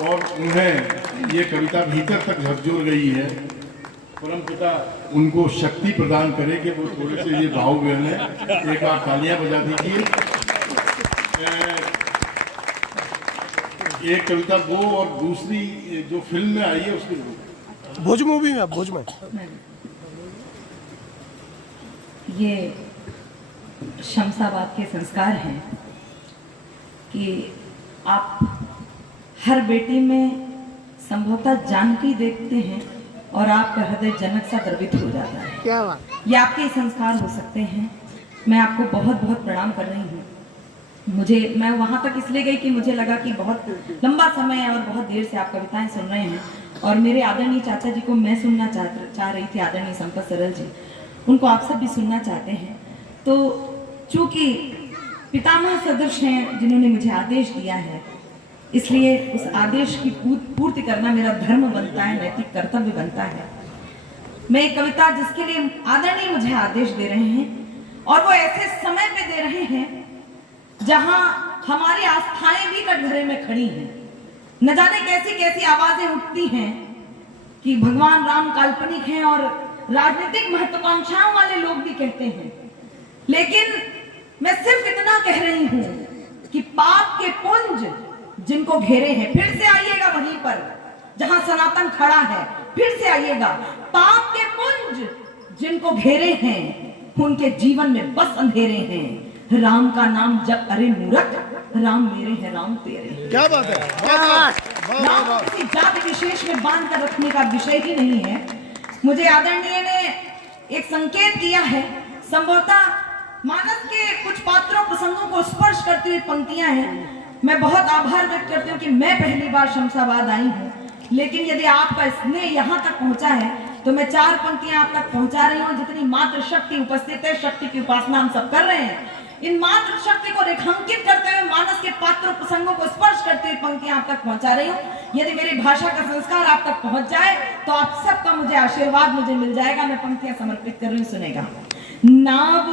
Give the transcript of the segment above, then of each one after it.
और उन्हें ये कविता भीतर तक झकझोर गई है। परमपिता उनको शक्ति प्रदान करे कि वो थोड़े से ये भाव बहन है। एक बार तालियां बजा दीजिए। एक कविता वो और दूसरी जो फिल्म में आई है उसकी भोज मूवी में, भोज में ये शमशाबाद के संस्कार हैं कि आप हर बेटी में संभवतः जानकी देखते हैं और आपका हृदय जनक सा द्रवित हो जाता है। क्या बात, ये आपके संस्कार हो सकते हैं। मैं आपको बहुत बहुत प्रणाम कर रही हूँ। मैं वहाँ तक इसलिए गई कि मुझे लगा कि बहुत लंबा समय है और बहुत देर से आप कविताएं सुन रहे हैं और मेरे आदरणीय चाचा जी को मैं सुनना चाह रही थी, आदरणीय संपत सरल जी, उनको आप सब भी सुनना चाहते हैं। तो चूंकि पितामह सदृश हैं जिन्होंने मुझे आदेश दिया है, इसलिए उस आदेश की पूर्ति करना मेरा धर्म बनता है, नैतिक कर्तव्य बनता है। मैं एक कविता जिसके लिए आदरणीय मुझे आदेश दे रहे हैं और वो ऐसे समय पे दे रहे हैं जहां हमारी आस्थाएं भी कटघरे में खड़ी हैं। न जाने कैसी कैसी आवाजें उठती हैं कि भगवान राम काल्पनिक हैं और राजनीतिक महत्वाकांक्षाओं वाले लोग भी कहते हैं, लेकिन मैं सिर्फ इतना कह रही हूं कि पाप के पुंज जिनको घेरे हैं, फिर से आइएगा वहीं पर जहां सनातन खड़ा है, फिर से आइएगा। पाप के पुंज जिनको घेरे हैं उनके जीवन में बस अंधेरे हैं। राम का नाम जब अरे मूर्ख, राम मेरे हैं राम तेरे। क्या बात है, राम किसी जाति विशेष में बांध कर रखने का विषय ही नहीं है। मुझे आदरणीय ने एक संकेत दिया है, संभवतः मानस के कुछ पात्रों प्रसंगों को स्पर्श करती हुई पंक्तियां हैं। मैं बहुत आभार व्यक्त करती हूँ कि मैं पहली बार शमशाबाद आई हूँ, लेकिन यदि आपका स्नेह यहाँ तक पहुँचा है तो मैं 4 पंक्तियां आप तक पहुँचा रही हूँ। जितनी मात्र शक्ति उपस्थित है, शक्ति की उपासना हम सब कर रहे हैं। इन मात्र शक्ति को रेखांकित करते हुए मानस के पात्र प्रसंगों को स्पर्श करते हुए पंक्तियां आप तक पहुंचा रही हूँ। यदि मेरी भाषा का संस्कार आप तक पहुंच जाए तो आप सबका मुझे आशीर्वाद मुझे मिल जाएगा। मैं पंक्तियां समर्पित कर रही हूँ, सुनेगा। नाव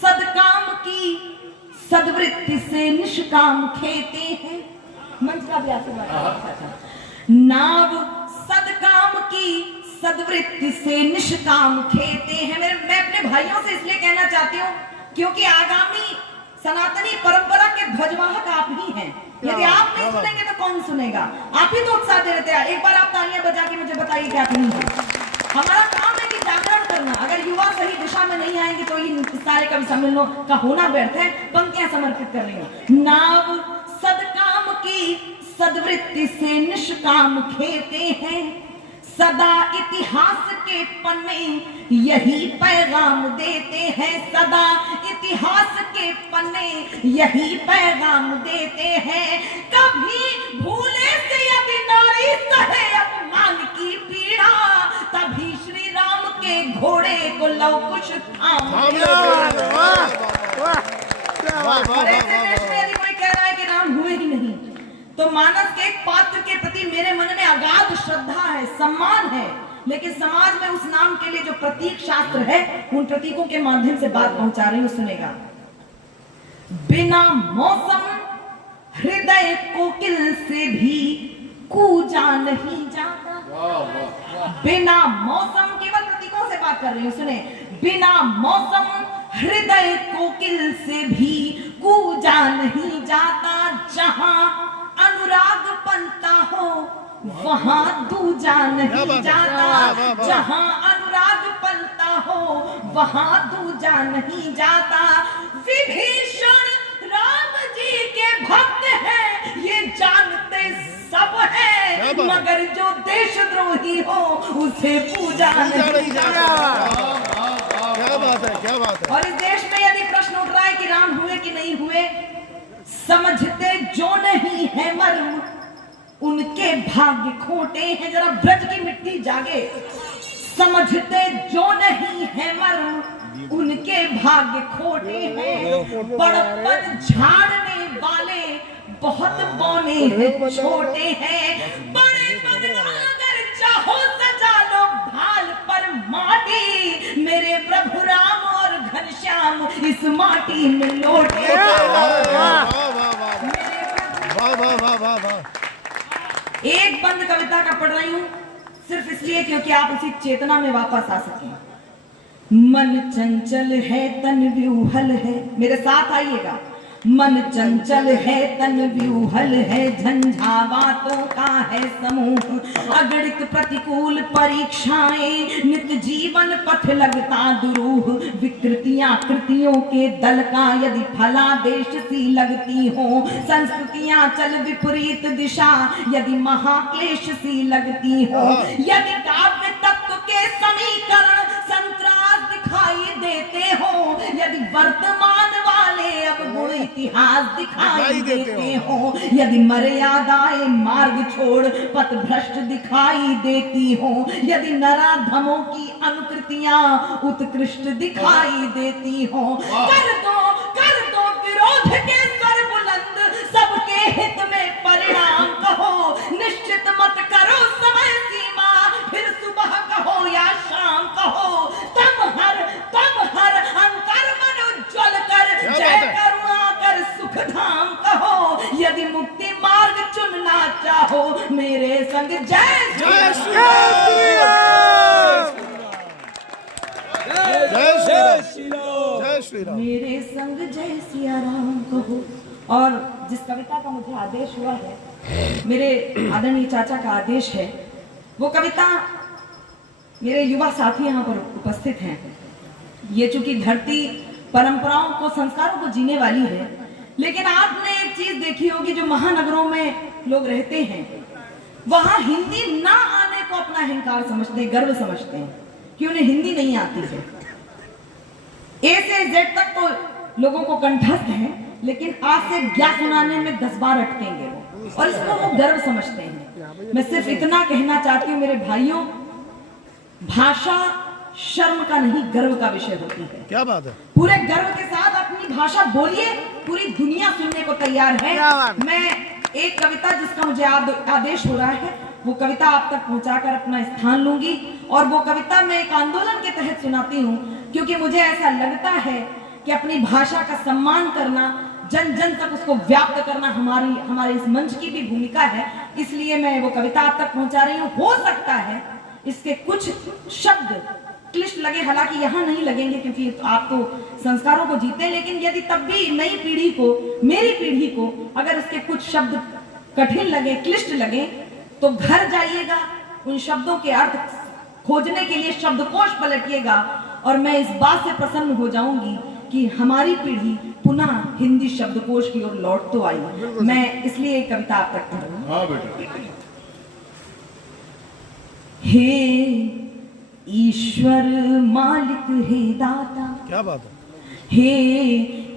सदकाम की सद्वृत्ति से निष्काम खेते हैं। मंच का भी आशीर्वाद। नाव सदकाम की सद्वृत्ति से निष्काम खेते हैं। मैं अपने भाइयों से इसलिए कहना चाहती हूँ क्योंकि आगामी सनातनी परंपरा के ध्वजवाहक आप ही हैं। यदि आप नहीं सुनेंगे तो कौन सुनेगा? आप ही तो उत्साह दे रहे थे। एक बार आप तालियां बजा के मुझे बताइए क्या नहीं है। हमारा काम है कि जागरण करना। अगर युवा सही दिशा में नहीं आएंगे तो इन सारे कवि सम्मेलनों का होना व्यर्थ है। पंक्तियां समर्पित कर रही हूँ। नाव सदकाम की सद्वृत्ति से निष्काम खेते हैं, सदा इतिहास के पन्ने यही पैगाम देते हैं। सदा इतिहास के पन्ने यही पैगाम देते हैं। कभी भूले से यदि नारी सहे अपमान की पीड़ा, तभी श्री राम के घोड़े को लव कुश थाम। यदि कोई कह रहा है कि राम हुए ही नहीं, तो मानस के एक पात्र के प्रति मेरे मन में अगाध श्रद्धा है, सम्मान है, लेकिन समाज में उस नाम के लिए जो प्रतीक शास्त्र है, उन प्रतीकों के माध्यम से बात पहुंचा रही हूं, सुनेगा। बिना मौसम हृदय कोकिल से भी कूजा नहीं जाता। बिना मौसम, केवल प्रतीकों से बात कर रही हूं, सुने। बिना मौसम हृदय कोकिल से भी कूजा नहीं जाता। जहां अनुराग पलता हो वहां दूजा नहीं जाता। जहां अनुराग पलता हो वहां दूजा नहीं जाता। विभीषण राम जी के भक्त हैं, ये जानते सब है, मगर जो देशद्रोही हो उसे पूजा नहीं जाता। क्या बात है, क्या बात है। और इस देश में यदि प्रश्न उठ रहा है कि राम हुए कि नहीं हुए, समझते जो नहीं है मर्म उनके भाग्य खोटे हैं। जरा ब्रज की मिट्टी जागे। समझते जो नहीं है मर्म उनके भाग्य खोटे हैं। बड़पन झाड़ने वाले बहुत बौने हैं, छोटे हैं। बड़े अगर चाहो सजा लो भाल पर माटी, मेरे प्रभु राम और घनश्याम इस माटी में लौटे। एक बंद कविता का पढ़ रही हूं सिर्फ इसलिए क्योंकि आप उसी चेतना में वापस आ सकें। मन चंचल है तन व्यूहल है, मेरे साथ आइएगा। मन चंचल है तन व्यूहल है, झंझावातों का है समूह। अगणित प्रतिकूल परीक्षाएं नित जीवन पथ लगता दुरूह। विकृतियां कृतियों के दल का यदि फलादेश सी लगती हो। संस्कृतियां चल विपरीत दिशा यदि महाक्लेश सी लगती हो। यदि काव्य तत्व के समीकरण संतरास दिखाई देते हो। यदि वर्तमान वाले अब गुण इतिहास दिखाई देते हो। यदि मर्यादाएं मार्ग छोड़ पथ भ्रष्ट दिखाई देती हो। यदि नराधमों की अनुकृतियां उत्कृष्ट दिखाई देती हो। कर दो विरोध के स्वर बुलंद, सबके हित में परिणाम कहो। निश्चित मत करो समय सीमा, फिर सुबह कहो या शाम कहो। तब हर अंतर मन उज्ज्वल कर, जय करुणा कर सुख धाम कहो। यदि मुक्ति मार्ग चुनना चाहो, मेरे संग जय श्री राम, मेरे संग जय सिया राम कहो। और जिस कविता का मुझे आदेश हुआ है, मेरे आदरणीय चाचा का आदेश है, वो कविता मेरे युवा साथी यहाँ पर उपस्थित हैं। ये चूंकि धरती परंपराओं को, संस्कारों को जीने वाली है, लेकिन आपने एक चीज देखी होगी, जो महानगरों में लोग रहते हैं वहां हिंदी ना आने को अपना अहंकार समझते हैं, गर्व समझते हैं कि उन्हें हिंदी नहीं आती है। ए से जेड तक तो लोगों को कंठस्थ है, लेकिन आज से ज्ञा सुनाने में 10 बार अटकेंगे वो, और इसको वो गर्व समझते हैं। मैं सिर्फ इतना कहना चाहती हूँ मेरे भाइयों, भाषा शर्म का नहीं, गर्व का विषय होती है। क्या बात है। पूरे गर्व के साथ अपनी भाषा बोलिए, पूरी दुनिया सुनने को तैयार है। मैं एक कविता जिसका मुझे आदेश हो रहा है, वो कविता आप तक पहुंचाकर अपना स्थान लूंगी। और वो कविता मैं एक आंदोलन के तहत सुनाती हूँ, क्योंकि मुझे ऐसा लगता है कि अपनी भाषा का सम्मान करना, जन जन तक उसको व्याप्त करना हमारे इस मंच की भी भूमिका है। इसलिए मैं वो कविता आप तक पहुंचा रही हूँ। हो सकता है इसके कुछ शब्द क्लिष्ट लगे, हालांकि यहाँ नहीं लगेंगे क्योंकि आप तो संस्कारों को जीते हैं, लेकिन यदि तब भी नई पीढ़ी को, मेरी पीढ़ी को अगर उसके कुछ शब्द कठिन लगे, क्लिष्ट लगे, तो घर जाइएगा, उन शब्दों के अर्थ खोजने के लिए शब्दकोश पलटिएगा, और मैं इस बात से प्रसन्न हो जाऊंगी कि हमारी पीढ़ी पुनः हिंदी शब्दकोश की ओर लौट तो आई। मैं इसलिए एक कविता आप तक पढ़ूंगा। हाँ बेटा। हे ईश्वर मालिक हे दाता, क्या बात है। हे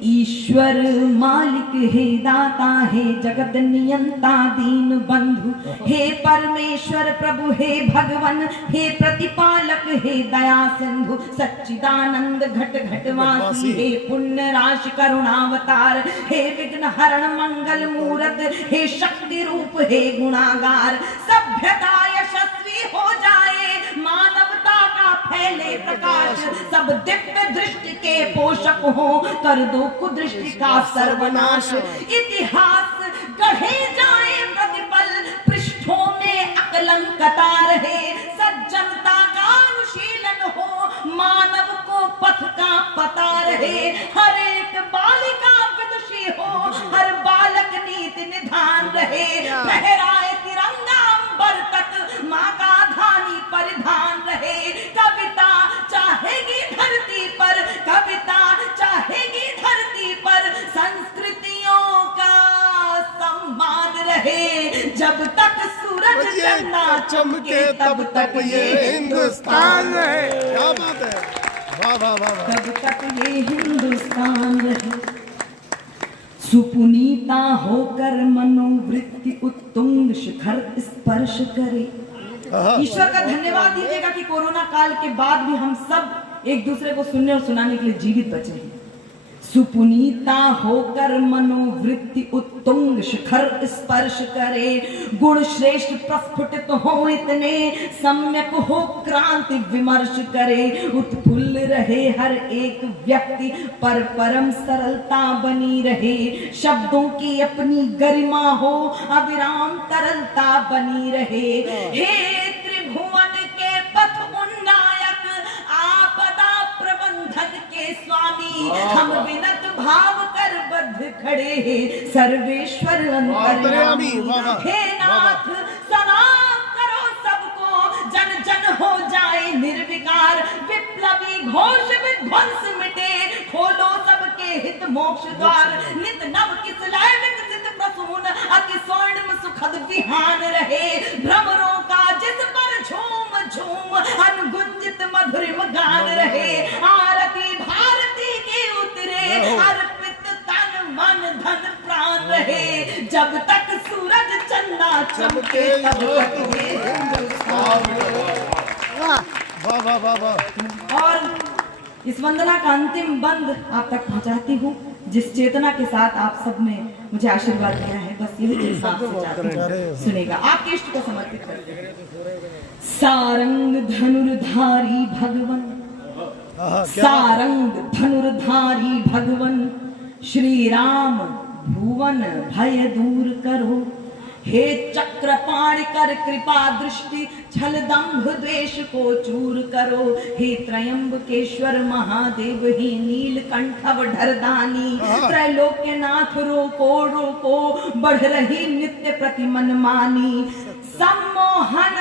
ईश्वर मालिक हे दाता, हे जगत नियंता दीन बंधु, हे परमेश्वर प्रभु, हे भगवन, हे प्रतिपालक, हे दया सिंधु, सच्चिदानंद घट घटवासी, हे पुण्य राशि करुणावतार, हे विघ्न हरण मंगल मूरत, हे शक्ति रूप, हे गुणागार। सभ्यता यशस्वी हो जाए, मानवता का फैले प्रकाश, सब दिव्य दृष्टि के पोषक हो, कर दो कुदृष्टि का सर्वनाश। इतिहास गढ़े जाए प्रतिपल, पृष्ठों में अकलंकता रहे, सज्जनता का अनुशीलन हो, मानव को पथ का पता रहे। हर एक बालिका विदुषी हो, हर बालक नीति निधान रहे, लहराए तिरंगा अंबर तक, माँ का धानी परिधान रहे। कविता चाहेगी धरती पर, कविता चाहेगी धरती पर, संस्कृतियों का सम्मान रहे। जब तक सूरज चंदा चमके तब तक ये हिंदुस्तान रहे। क्या बात है, वाह वाह वाह। तब तक ये हिंदुस्तान रहे। सुपुनीता होकर मनोवृत्ति उत्तुंग शिखर स्पर्श करे। ईश्वर का धन्यवाद दीजिएगा कि कोरोना काल के बाद भी हम सब एक दूसरे को सुनने और सुनाने के लिए जीवित बचे हैं। सुपुनीता होकर मनोवृत्ति उत्तुंग शिखर स्पर्श करे, गुण श्रेष्ठ प्रस्फुटित हो इतने, सम्यक हो क्रांति विमर्श करे, उत्फुल्ल रहे हर एक व्यक्ति पर परम सरलता बनी रहे, शब्दों की अपनी गरिमा हो अविराम तरलता बनी रहे। हे त्रिभुवन के पथ उन्नायक, आपदा प्रबंधक के स्वामी, हम विनत भाव कर बद्ध खड़े हैं सर्वेश्वर अंतर्यामी। हे नाथ सदा करो सबको, जन जन हो जाए निर्विकार, विप्लवी घोष विध्वंस मिटे, खोलो सबके हित मोक्ष द्वार, नित नव किस लाय विकसित प्रसून, अति स्वर्णिम सुखद विहान रहे, भ्रमरों का जिस पर झूम झूम अनुगुंजित मधुरिम गान रहे, आरती भारती की उतरे, अर्पित तन मन धन प्राण रहे, जब तक सूरज चंदा चमके तब तक ये हिंदुस्तान। वाह वाह वाह वाह। और इस वंदना का अंतिम बंद आप तक पहुंचाती हूँ, जिस चेतना के साथ आप सब ने मुझे आशीर्वाद दिया है, बस यही चेतना आपसे चाहती हूँ। सुनेगा, आपके इष्ट को समर्पित करके। सारंग धनुर्धारी भगवन, सारंग धनुर्धारी भगवन, श्री राम भुवन भय दूर करो, हे चक्रपाणि कर कृपा दृष्टि, छल दंभ द्वेष को चूर करो, हे त्रयंबकेश्वर महादेव, हे नीलकंठव ढरदानी, त्रैलोक्यनाथ रोको रोको, बढ़ रही नित्य प्रति मनमानी, सम्मोहन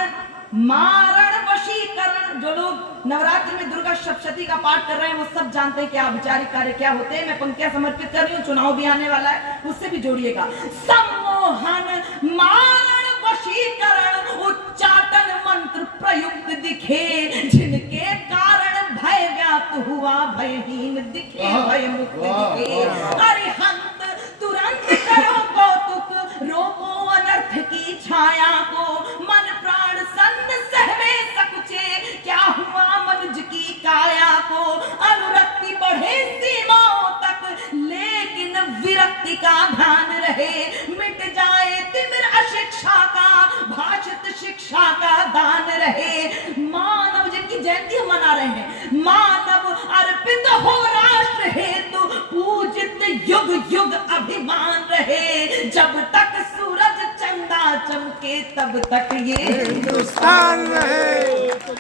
मारण वशीकरण। जो लोग नवरात्रि में दुर्गा सप्तशती का पाठ कर रहे हैं वो सब जानते हैं क्या विचारिक कार्य क्या होते हैं। मैं पंक्तियां समर्पित कर रही हूँ, चुनाव भी आने वाला है, उससे भी जोड़िएगा। सम्मोहन मारण वशीकरण, उच्चाटन मंत्र प्रयुक्त दिखे, जिनके कारण भय व्याप्त हुआ भयहीन दिखे, भय मुक्त दिखे, अरिहंत तुरंत करो कौतुक, रोको अनर्थ की छाया को, मन प्राण सन्न सहमे सकुचे, क्या हुआ मनुज की काया को, अनुरक्ति बढ़े सीमाओं तक, लेकिन विरक्ति का ध्यान रहे, मिट जाए तिमिर अशिक्षा का, भाषित शिक्षा का दान रहे, मानव जिनकी जयंती हम मना रहे हैं, मानव अर्पित हो राष्ट्र हेतु, पूजित युग युग अभिमान रहे, जब तक सूरज चंदा चमके तब तक ये हिंदुस्तान रहे,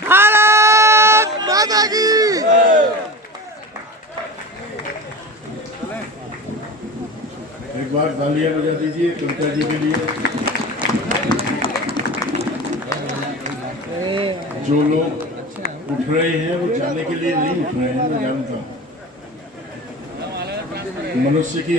भारत माता की। एक बार तालियां बजा दीजिए कविता जी के लिए। जो लोग उठ रहे हैं वो जाने के लिए नहीं उठ रहे हैं, मैं जानता हूँ। मनुष्य की